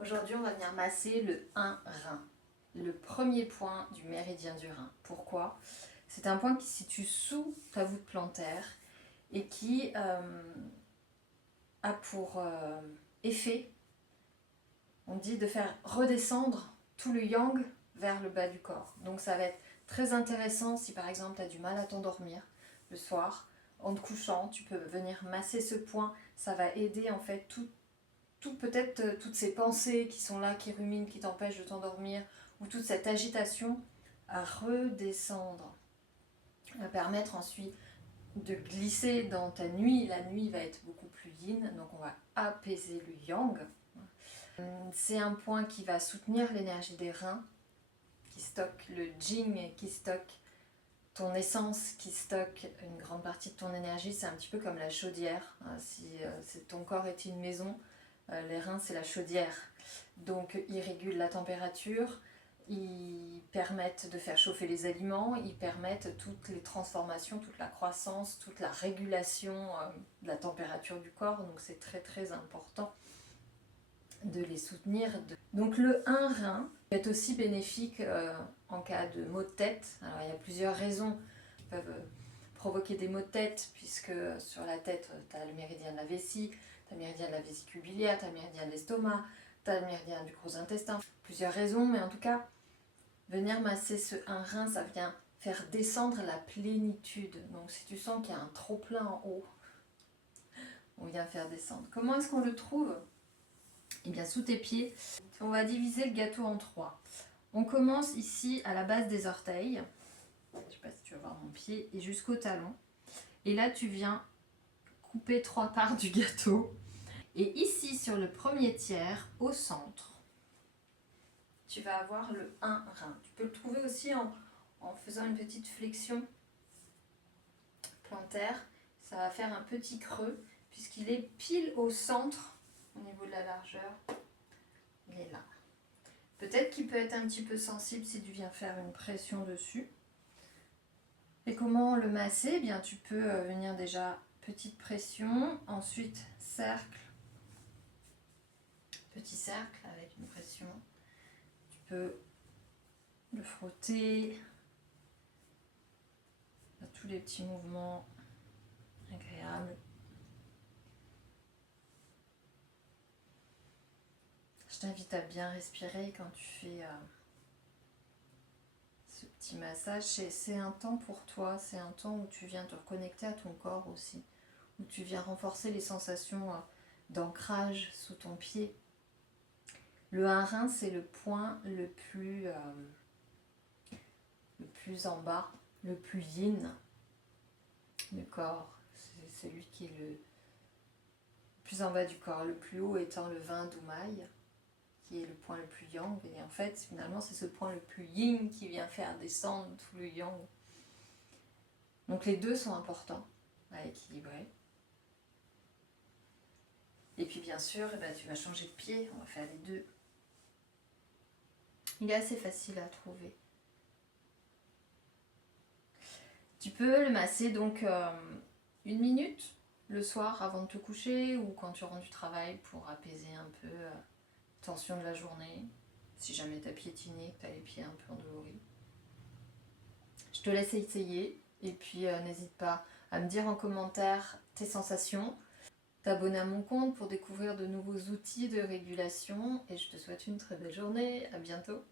Aujourd'hui, on va venir masser le 1 rein, le premier point du méridien du rein. Pourquoi? C'est un point qui se situe sous ta voûte plantaire et qui a pour effet, on dit, de faire redescendre tout le yang vers le bas du corps. Donc ça va être très intéressant si par exemple tu as du mal à t'endormir le soir. En te couchant, tu peux venir masser ce point. Ça va aider en fait peut-être toutes ces pensées qui sont là, qui ruminent, qui t'empêchent de t'endormir, ou toute cette agitation à redescendre, à permettre ensuite de glisser dans ta nuit. La nuit va être beaucoup plus yin, donc on va apaiser le yang. C'est un point qui va soutenir l'énergie des reins, qui stocke le jing, qui stocke ton essence, qui stocke une grande partie de ton énergie. C'est un petit peu comme la chaudière. Si ton corps est une maison, les reins c'est la chaudière. Donc ils régulent la température, ils permettent de faire chauffer les aliments, ils permettent toutes les transformations, toute la croissance, toute la régulation de la température du corps. Donc c'est très très important de les soutenir. Donc le 1 rein est aussi bénéfique en cas de maux de tête. Alors il y a plusieurs raisons qui peuvent provoquer des maux de tête, puisque sur la tête tu as le méridien de la vessie, tu as le méridien de la vésicule biliaire, tu as le méridien de l'estomac, tu as le méridien du gros intestin. Plusieurs raisons, mais en tout cas, venir masser ce 1 rein, ça vient faire descendre la plénitude. Donc si tu sens qu'il y a un trop plein en haut, on vient faire descendre. Comment est-ce qu'on le trouve? Et bien sous tes pieds, on va diviser le gâteau en 3. On commence ici à la base des orteils, je ne sais pas si tu vas voir mon pied, et jusqu'au talon. Et là tu viens couper 3 parts du gâteau. Et ici sur le premier tiers, au centre, tu vas avoir le 1 rein. Tu peux le trouver aussi en faisant une petite flexion plantaire. Ça va faire un petit creux puisqu'il est pile au centre au niveau de la largeur. Il est là. Peut-être qu'il peut être un petit peu sensible si tu viens faire une pression dessus. Et comment le masser? Eh bien, tu peux venir déjà petite pression, ensuite cercle, petit cercle avec une pression. Tu peux le frotter à tous les petits mouvements agréables. Je t'invite à bien respirer quand tu fais ce petit massage. C'est un temps pour toi, c'est un temps où tu viens te reconnecter à ton corps aussi, où tu viens renforcer les sensations d'ancrage sous ton pied. Le 1 rein, c'est le point le plus en bas, le plus yin. Le corps, c'est celui qui est le plus en bas du corps, le plus haut étant le 20 d'Umaï, qui est le point le plus yang, et en fait finalement c'est ce point le plus yin qui vient faire descendre tout le yang. Donc les deux sont importants à équilibrer. Et puis bien sûr, tu vas changer de pied, on va faire les deux. Il est assez facile à trouver. Tu peux le masser donc 1 minute le soir avant de te coucher ou quand tu rentres du travail pour apaiser un peu tension de la journée, si jamais tu as piétiné, que tu as les pieds un peu endoloris. Je te laisse essayer et puis n'hésite pas à me dire en commentaire tes sensations, t'abonner à mon compte pour découvrir de nouveaux outils de régulation et je te souhaite une très belle journée, à bientôt.